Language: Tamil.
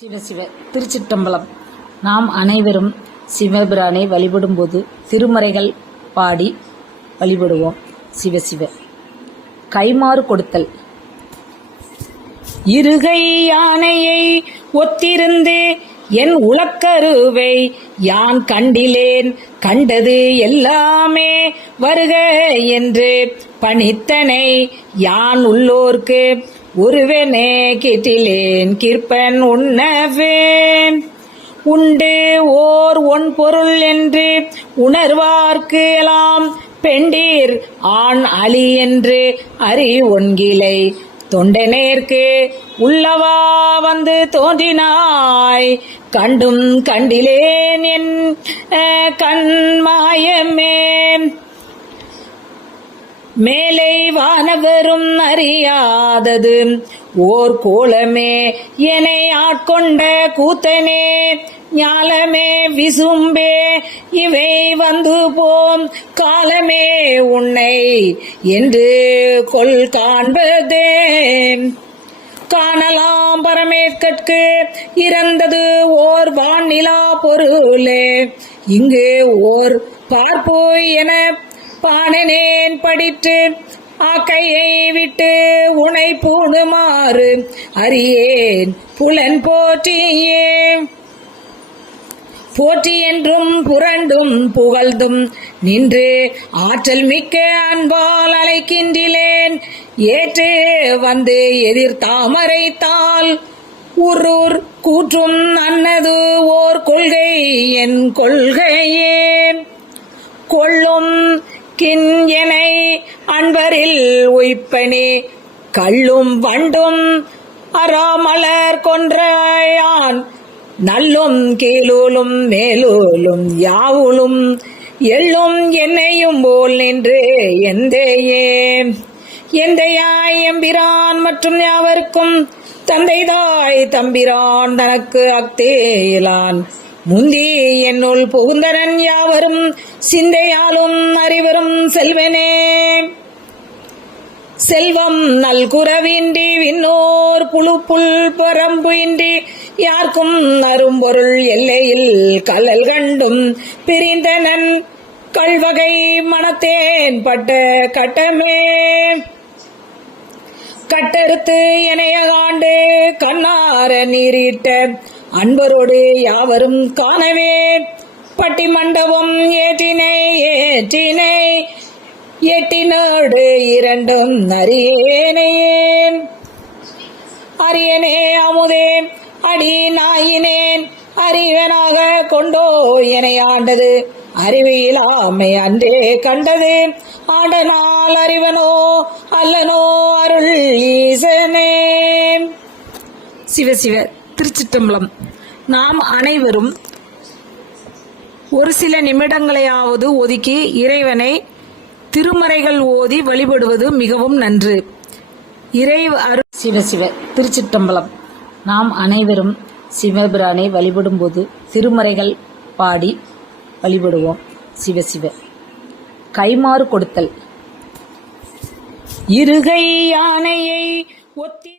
சிவ சிவ திருச்சிட்டம்பலம் நாம் அனைவரும் சிவபிரானை வழிபடும்போது திருமறைகள் பாடி வழிபடுவோம். சிவ சிவ. கைமாறு கொடுத்தல். இருகை யானையை ஒத்திருந்து என் உலக்கருவை யான் கண்டிலேன் கண்டது எல்லாமே வருக என்று பணித்தனை யான் உள்ளோர்க்கு ஒருவனே கிட்டிலேன் கிற்பன் உண்ணவேன். உண்டு ஓர் ஒன் பொருள் என்று உணர்வார்க்கு எல்லாம் பெண்டீர் ஆண் அலி என்று அறி ஒன்கிலை தொண்டனேற்கு உள்ளவா வந்து தோன்றினாய். கண்டும் கண்டிலேன் என் கண் கண்மாயமே மேலை வானவரும் அறியாதது. ஓர் கோலமே என்னை ஆட்கொண்ட கூத்தனே ஞாலமே விசும்பே இவை வந்து போம் காலமே உன்னை என்று கொள் காண்பதே. காணலாம் பரமேற்கற்கு இறந்தது ஓர் வானிலா பொருளே இங்கு ஓர் பார்ப்பு என பாணனேன் படித்து ஆக்கையை விட்டு உனை பூணுமாறு அறியேன். புலன் போற்றியே. போற்றி என்றும் புரண்டும் புகழ்ந்தும் நின்று ஆற்றல் மிக்க அன்பால் அழைக்கின்றிலேன். ஏற்று வந்து எதிர் தாமரைத்தால் உருர் கூற்றும் அன்னது ஓர் கொள்கை என் கொள்கையே. கொள்ளும் கின் எனை அன்பரில் உய்ப்பனே. கள்ளும் வண்டும் அறாமலர் கொன்றையான். நல்லும் கீழூலும் மேலூலும் யாவுலும் எள்ளும் என்னையும் போல் நின்று எந்தையே. எந்தையாய் எம்பிரான் மற்றும் யாவருக்கும் தந்தைதாய் தம்பிரான் தனக்கு அக்தேலான். முந்தி என்னுள் புகுந்தரன் யாவரும் சிந்தையாலும் அறிவரும் செல்வனே. செல்வம் நல்குறவின்றி விண்ணோர் புழு புல் பரம்பு இன்றி யார்க்கும் அரும்பொருள் எல்லையில் கலல் கண்டும் பிரிந்தனன் கல்வகை மனத்தேன் பட்ட கட்டமே. கட்டறுத்து எனைய ஆண்டு கண்ணார நீரிட்ட அன்பரோடு யாவரும் காணவே. பட்டி மண்டபம் ஏற்றினை ஏற்றினை. எட்டினோடு இரண்டும் அறியேனையே. அரியனே அமுதே அடி நாயினேன் அறிவனாக கொண்டோ என ஆண்டது. அறிவியலாமை அன்றே கண்டது. ஆண்டனால் அறிவனோ அல்லனோ அருள் ஈசனே. சிவ சிவ. திருச்சிட்டம்பலம் நாம் அனைவரும் ஒரு சில நிமிடங்களையாவது ஒதுக்கி இறைவனை திருமறைகள் ஓதி வழிபடுவது மிகவும் நன்று. இறை அரு சிவ சிவ திருச்சிட்டம்பலம் நாம் அனைவரும் சிவபிரானை வழிபடும்போது திருமறைகள் பாடி வழிபடுவோம். சிவ சிவ. கைமாறு கொடுத்தல். இருகை யானையை ஒத்தி